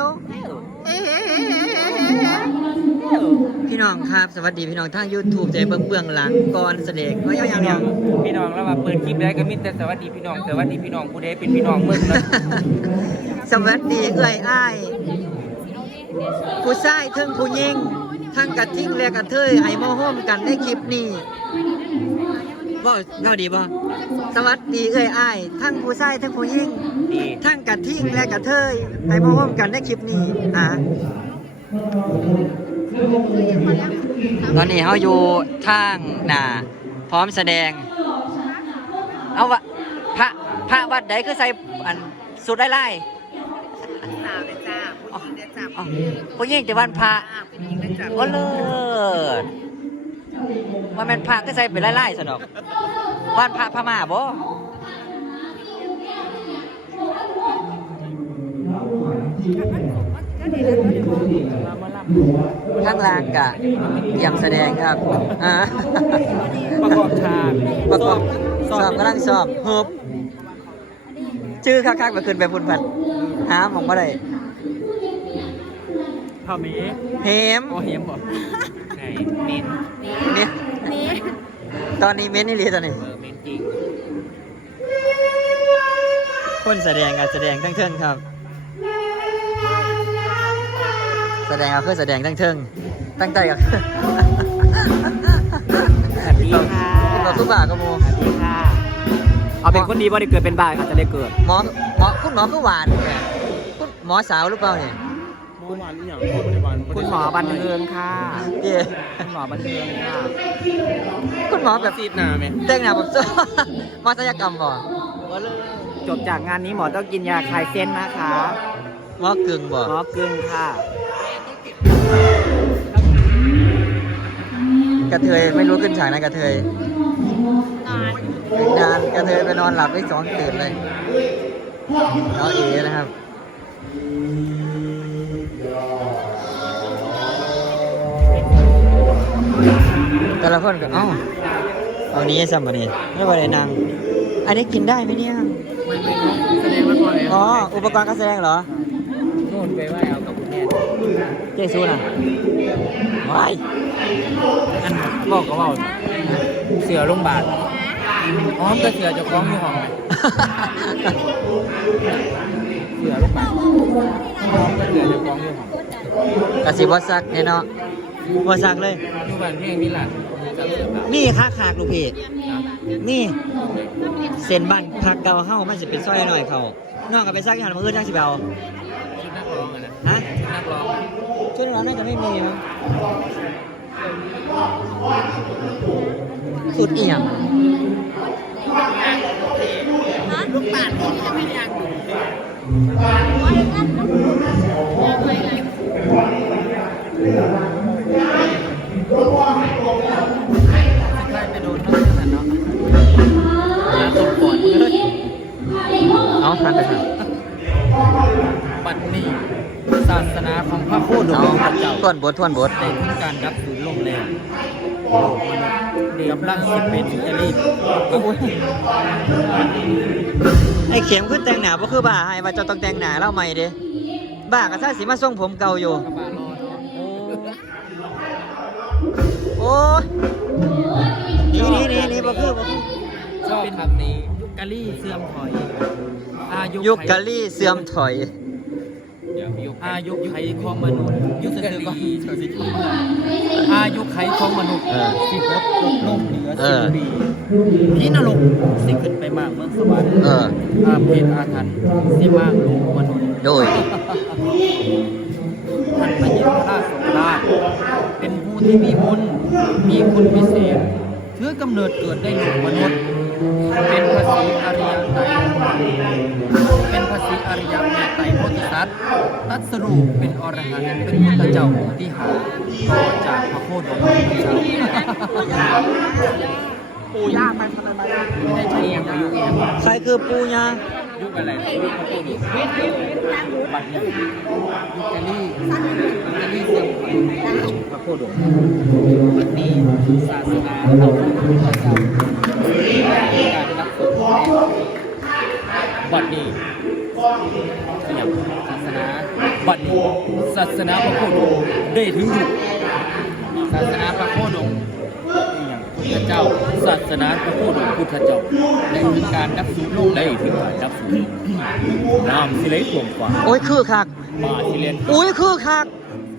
วพี่น้องครับ สวัสดีพี่น้องทาง YouTube ใจเบื้องเบื้องหลังก่อนแสดงว่าอย่างพี่น้เนี้องพี่น้องแล้วว่าเปิดคลิปได้ก็มีแต่สวัสดีพี่น้องสวัสดีพี่น้องผู้ใดเป็นพี่น้องเบิ่งนะสวัสดีเอื้อยอ้ายผู้ชายทั้งผู้หญิงทั้งกระทิ่งและกระเทยให้มาห้อมกันในคลิปนี้ ว่าเล่าดีบ่สวัสดีเอื้อยอ้ายทั้งผู้ชายทั้งผู้หญิงดีทั้งกระทิ่งและกระเทยให้มาห้อมกันในคลิปนี้อะตอนนี้เขาอยู่ทางหน้าพร้อมแสดง เอาวะพระพระวัดใดคือใส่อันสุดไล่ไล่สาวนะจ้าผู้หญิงนะจ้าอ๋อผู้หญิงจะวันพระผู้หญิงนะจ้าโอ้เลิศ ว่าแม่นพระก็ใส่เป็นไล่ไล่สนอกวันพระพม่าบ่ข้างล่างกะเตรียมแสดงครับอ่าประกอบฉากประกอบสอบกำลังสอบเฮิบชื่อคักๆมาขึ้นไปพุ่นพันหาหมองบ่ได้พามีเฮมโอเห็มบ่ไหนเมน เมนตอนนี้เมนนี่ลีตอนนี้เออเมนจริงคนแสดงกับแสดงทั้งเทิงครับ แสดงเอาเพื่อแสดงทั้งเทิงตั้งใจกับสวัสดีค่ะเราทุกบาทก็โมสวัสดีค่ะเอาเป็นคนดีบ่ได้เกิดเป็นบ้าค่ะจะได้เกิดหมอหมอคุณหมอคือหวานเนี่ยคุณหมอสาวหรือเปล่าเนี่ย คุณคุณหมอบันเทิงค่ะเดี๋ยคุณหมอบันเทิงค่ะคุณหมอแบบซีดหนาไหมแต่งหน้าแบบหมอศัลยกรรมบ่จบจากงานนี้หมอต้องกินยาคลายเส้นนะคะหมอกึ่งบ่หมอกึ่งค่ะกระเทยไม่รู้ขึ้นฉากนะกระเทยนานกระเทยไปนอนหลับไม่สองตื่นเลยน้องเอนะครับ แต่ละคนก็เอ้าเอานี้ซ้ำมานี่ไม่ว่าได้นางอันนี้กินได้ไหมเนี่ยมันเป็นแสดงละครเลยอ๋ออุปกรณ์การแสดงเหรอนู่นไปไหวเอากับคุณแม่เจสูน่ะว้ายอันบอกก็บอกเสือโรงพยาบาลอ๋อมก็เสือจะคล้องที่ห้องไหมเสือโรงพยาบาลอ๋อมก็เสือจะคล้องที่ห้องกระสิบ่ซักแน่เนาะ บ่ซักเลย อยู่บ้านเพียงนี่แหละกับเสือแบบนี่ค่าขากลูกพี่นี่เส้นบ้านพักเก่าเฮามันสิเป็นซอยหน่อยเขานอกก็ไปซักอย่างมื้อจังสิไปเอาชุดนักร้องอะนะฮะชุดนักร้องอะชุดนอนน่าจะไม่มีมั้งสุดเอี่ยมลูกป่านนี่จะไม่ยังอยู่ เอาทันไปครับบัดนี้ศาสนาของพระโคดมเอาพระเจ้าทวนบททวนบทได้ทำการรับสูญลงแล้วโลกมนุษย์ได้กำลังสิเป็นจะรีบโอ้ยไอ้เข็มขึ้นแต่งหน้าบ่คือบ้าให้ว่าเจะต้องแต่งหน้าเล่าใหม่เด้บ้าก็ซ่าสิมาส่งผมเก่าอยู่กระบะรอเนาะโอ้ยหนี่นี่นี่นี่บ่คือบ่คือชอบคำนี้ยุค กะลี่เสื่อมถอย อายุยุคกะลี่เสื่อมถอย อายุไขของมนุษย์ยุคกะลี่อายุไขของมนุษย์เออที่พดลดลงเหนือเอสิ่องดีที่นรกสิขึ้นไปมากเมืองสวรรค์เออ อาเพศอาถรรพ์สิมากลงมนุษย์ โดย ท่านพระยินทราชสงราชเป็นผู้ที่มีบุญมีคุณพิเศษถือกำเนิดเกิดได้ลูกมนุษย์ เป็นภาษีอริยเมตไตรโพธิสัตว์ตัดสรูปเป็นอรหันต์เป็นพุทธเจ้าองค์ที่หาต่อจากพระโคดมพระเจ้าปู่ย่าไปทำอะไรไม่ได้ใช้เองกับยุเองใครคือปูญายุคอะไรยุคพระโคดมบัดนี้ยุคกลี่ยุคกลี่เสื่อมถอยพระโคดมบัดนี้ศาสนาเราพระเจ้าการรับผลแน่บัดนี้ ขยับศาสนาบัดนี้ศาสนาพระโคดมได้ถึงยุคศาสนาพระโคดมอหย่างพุทธเจ้า ศาสนาพระโคดมพุทธเจ้าได้ถึงการดับสูญได้ถึงการดับสูญน้ำสิไหลท่วมฟ้าโอ้ยคือคักป่าสิเลนอุ้ยคือคัก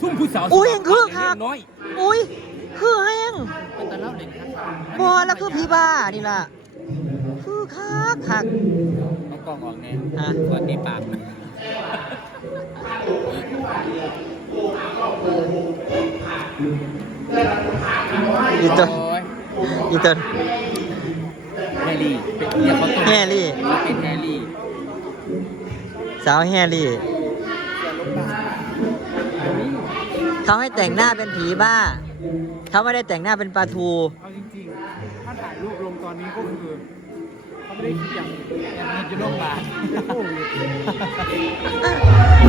ซุ่มผู้สาวอุ้ยยังคือคักน้อยอุ้ยคือแห้งเป็นตะเล่าเล่นครับพอแล้วคือพี่บ้านี่ล่ะ คือคักคักเอากล้องออกแน่ฮะสวัสดีปากอีตนโอ้ยอีตนแฮร์รี่เรียกเขาตัวแฮร์รี่ เป็นแฮร์รี่สาวแฮร์รี่ เขาให้แต่งหน้าเป็นผีบ้า เขาไม่ได้แต่งหน้าเป็นปลาทู เอาจริงๆ ถ้าถ่ายรูปลงตอนนี้ก็คือ อยู่โรงพยาบาล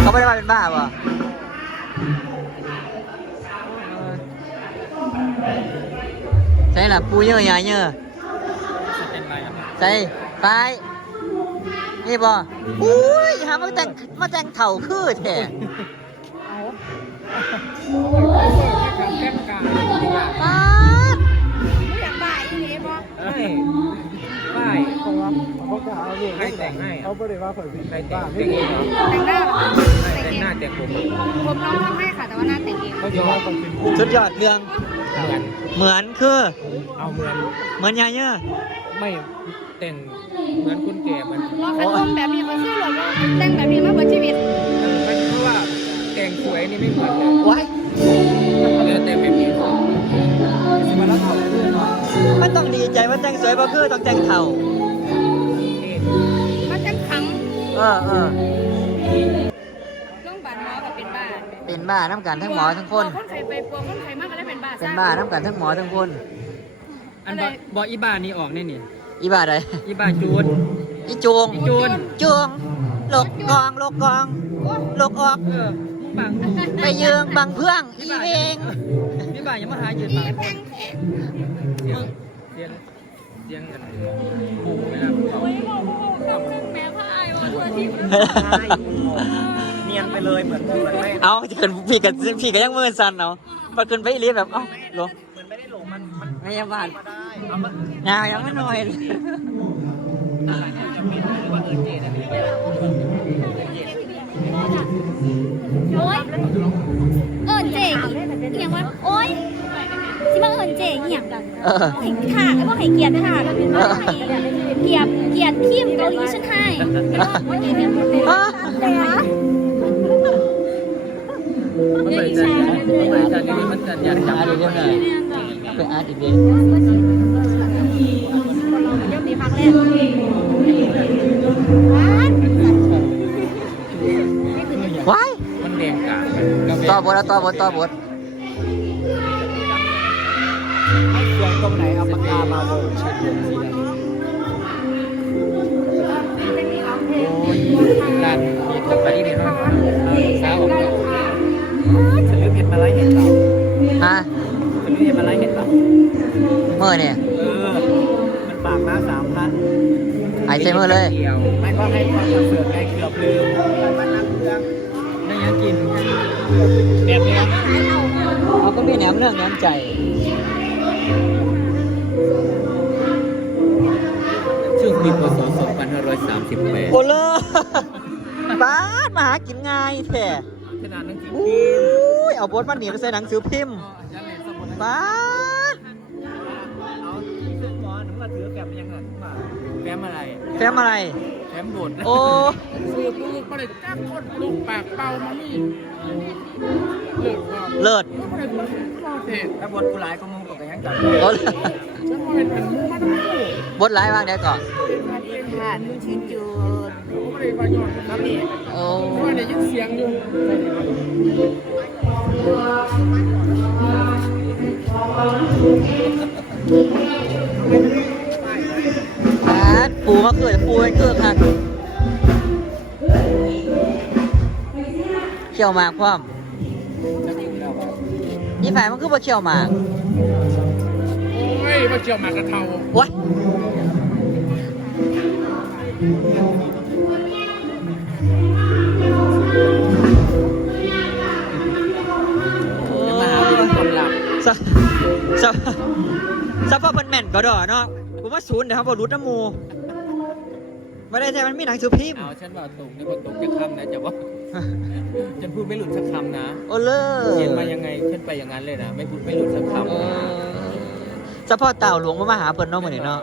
เขาไม่ได้มาเป็นบ้าป่ะใช่ล่ะปูเยอะยาเยอะใช่ไปนี่บ่อุ้ยหามาแต่งมาแต่งเถ่าคือแท้การแก้กายป๊า เขาจะเอาเรื่องใครแต่งให้เขาไม่ได้ว่าเผยเป็นใครแต่งไม่แต่งเองเหรอแต่งหน้าเหรอครแต่งหน้าแต่งผมผมน้องทำให้ค่ะแต่ว่าหน้าแต่งเองเขาจะว่าคนเป็นผู้สุดยอดเรื่องเหมือนเหมือนคือเอาเหมือนเหมือนยาเยอะไม่แต่งเหมือนคนแก่เหมือนรอคันอมแบบนี้ก็คือหลงแต่งแบบนี้มาเบิดชีวิตมันเพราะว่าแต่งสวยนี่ไม่เหมือนกันว้ายเนื้อแต่งแบบนี้มาแล้วเขาเรื่องว่ามันต้องดีใจว่าแต่งสวยบ่คือต้องแต่งเถ่า ออเออโรงพยาบาลหมอก็เป็นบ้าเป็นบ้าน้ำกันทั้งหมอทั้งคน คนไข้ไปปัวคนไข้มากก็ได้เป็นบ้าเป็นบ้าน้ำกันทั้งหมอทั้งคน อันบอบออีบานี่ออกแน่นี่อีบ้าใดอีบาจูนอีจงอีจูนจงโลกกองโลกกองโลกออกเออบังไปยืงบังเพื่องอีเวงพี่บ่ายังมาหายืนอีบังแพงเสียงเสียงเสียงกันหมู่ไหมล่ะโอ้ยบอกว่าคำนึงแม่พายว่าตัวที่ เนียนไปเลยเหมือนเหมือนไม่เอาจะขึ้นพี่กับพี่ก็ยังมือสั่นเอาพอขึ้นไปอีเลียแบบเอ้าหลงเหมือนไม่ได้หลงมันมันไม่ยังบ้านเอามายาวยังไม่หน่อยเลยอะไรเนี่ยจะเป็นหรือว่าเออเจนอะไรเนี่ยโอ๊ยเอิญเจ๋งอีหยังวะโอ๊ยสิมาเอิญเจ๋งอีหยังกันเออให้ค่ะไอ้พวกให้เกียรติค่ะให้เกียรติเกียรติทีมเกาหลีฉันให้ว่าเกียรติเนี่ยอะแต่อะมันเลยจะมันเลยจะนี่มันจะอยากจับอาร์ตอีกเรื่องหนึ่งเป็นอาร์ตอีกเรื่องเดี๋ยวมีครั้งว้ายมันแดงกาต่อบทแล้วต่อบทต่อบทส่วนตรงไหนเอาปากกามาวงเช็ดลงสีแดง โอ้ยนั่นมีตัวไปนี่เนาะสาวฉันลืมเห็นมาไล่เห็นเปล่าฮะฉันลืมเห็นมาไล่เห็นเปล่าเมื่อเนี่ยเออ มันปากมาสามพันหายใจเมื่อเลย ไม่ก็ให้ความเสือกไงเกือบลืมมันนั่งเครื่องได้ยังกินแบบนี้เอาก็มีแหนมเรื่องแหนมใจช่วงปีพศ2538โอเลอบ้านมา หากินง่ายแท้ขนาดนั้นจริงอุ้ยเอาบทมาหนีไปใส่หนังสือพิมพ์ๆจะเล่นสมุนบ้านเอาซึ่งหมอหนูว่าถือแกมยังไงมาแกมอะไรแฟ้มอะไรแกมโดดโอ้สูบลูกก็เลยจ้างคนลูกปากเป่ามานี่เลิกว่าเลิศก็ไม่ได้พูดรอเทศถ้าบทกูหลายก็มึงก็ยังจับโอ้ฉันก็เห็นเป็นมูมันคู่บทร้ายว่างได้ก่อนผ่านมึงชื่อจูน เขาไม่ได้ว่าย้อนกันนี่โอ้เพราะว่าได้ยินเสียงอยู่บานปูมาเกิดปูเป็นเกิดค่ะเขี่ยวหมากพร้อมนี่ฝ่ายมันคือบ่เขี่ยวหมากโอ้ยมาเจียวหมากระเทาว้ย ซับซับซับพ่อเป็นแม่นก็ดอเนาะผมว่าศูนย์นะครับบอรุดน้ำมูไม่ได้ใช่มันมีหนังสือพิมพ์เอาฉันว่าตกนี่บอตกจะคำนะจะว่าฉันพูดไม่หลุดสักคำนะโอ้เลิเขียนมายังไงฉันไปอย่างนั้นเลยนะไม่พูดไม่หลุดสักคำสับพ่อเต่าหลวงมาหาเปิ่นนาะเมาหนิเนาะ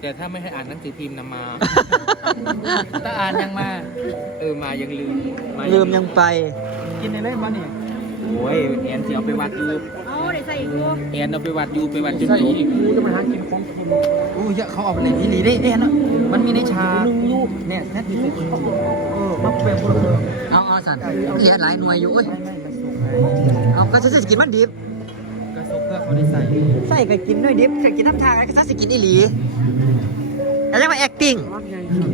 แต่ถ้าไม่ให้อ่านหนังสือพิมพ์นำมา ถ้าอ่านยังมา เออมายังลืม ลืมยังไป กินอะไรมาเนี่ย โอ้ยแอนสิเอาไปวัดอยู่เอาเดี๋ยวใส่อีกกูแอนเอาไปวัดอยู่ไปวัดจนใส่จบอีกกูจะมาหากินของคุณอู้ยเขาเอาไปเล่นอีหลีได้แอนอะมันมีในฉากเนี่ยแนทมีเออมาเป็นพลเมืองเอาเอาสั่นเหลือหลายหน่วยอยู่เอ้ยไม่ไม่มันส่งให้เอาก็จะสิกินมันดิบกระสุนเพื่อเขาได้ใส่ใส่ก็กินด้วยดิบใส่กินน้ำทางก็จะสิกินอีหลีแล้วจะมา acting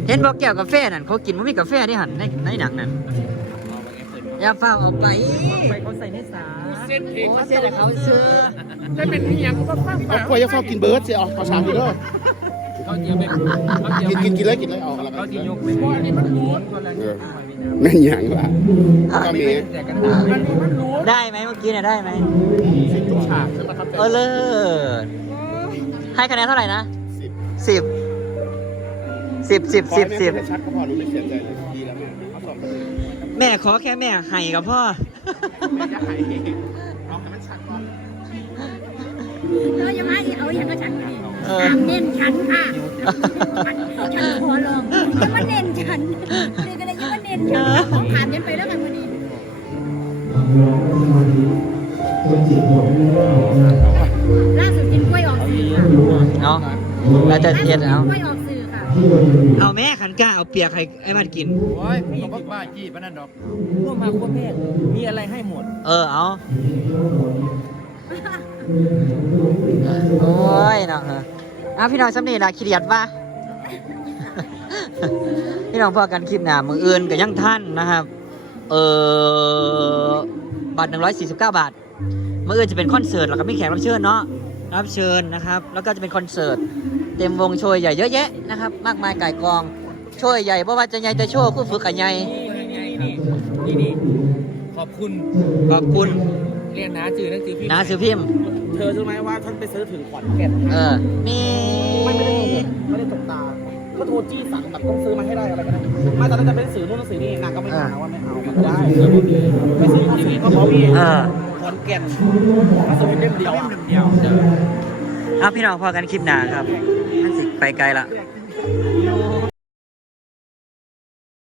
เห็นบอกแก้วกาแฟนั่นเขากินมันมีกาแฟที่หันในในหนังนั่นเอาไปแอนใส่อย่าเฝ้าเอาไปไปเขาใส่ในสาเส้นเองโอ้เสียแต่เขาซื้อได้เป็นเมียกูก็ฟังไปกล้วยจะชอบกินเบิร์ดสิเอาเอาชามกินเลยเขาเจียวไปเขาเจียวกินไปกินกินเลยกินเลยเอาอะไรเขากันจียกไปเพราะอันนี้มันรู้คนละนี่แม่นหยังล่ะก็มีแต่กันดาอันนี้มันรู้ได้ไหมเมื่อกี้เนี่ยได้ไหมสิบทุกฉากฉันประทับใจเออเลิศให้คะแนนเท่าไหร่นะสิบสิบสิบสิบสิบขอให้แม่พูดให้ชัดก็พอรู้ไม่เสียใจเลยดีแล้ว แม่ขอแค่แม่ให้กับพ่อแม่จะหายเองเอาให้มันชัดก่อนเรายังไงเอาอย่างก็ฉันนี่เออเน้นฉันค่ะฉันขอลองยังมาเน้นฉันนี่ก็เลยยังมาเน้นฉันของผ่านยันไปแล้วกันวันนี้ล่าสุดกินกล้วยออกสื่อค่ะเนาะแล้วจะเทียดเอากล้วยออกสื่อค่ะ เอาแม่ขันกล้าเอาเปียกให้ไอ้มันกิน โอ้ยมีบ้าบ้าจี้ปะนั่นดอกร่วมมาโคตรแม่มีอะไรให้หมด เออเอาโอ้ยเนาะเอออะพี่น้องสำนีละขี้เดียดว่าพี่น้องพอกันคลิปหน้ามืออื่นกับยังท่านนะครับ เออบัตร149บาทมื่ออื่นจะเป็นคอนเสิร์ตแล้วก็มีแขกรับเชิญเนาะรับเชิญนะครับ แล้วก็จะเป็นคอนเสิร์ต เต็มวงโชยใหญ่เยอะแยะนะครับ มากมายไก่ายกอง โชยใหญ่เพราะว่าจะใหญ่แต่โชว์คู่ฝึกกับใหญ่นี่นี่นี่ขอบคุณขอบคุณเรียนหนาจือหนังสือพิมพ์นาสือพิมพ์เธอรู้ไหมว่าท่านไปซื้อถึงขอนแก่นเออนี่ไม่ไม่ได้ไม่ได้ตกตาก็โทรจี้สั่งแบบต้องซื้อมาให้ได้อะไรก็ได้ไมาตอนนั้นจะเป็นสื่อนู่นสื่อนี่นางก็ไม่มาว่าไม่เอามันได้ไปซื้อหนังสือก็เพราะมีเออขอนแก่นหนังสือเล่มเดียวเล่มเดียวเอาพี่น้องพอกันคลิปหน้าครับมันสิ ไปไกลละ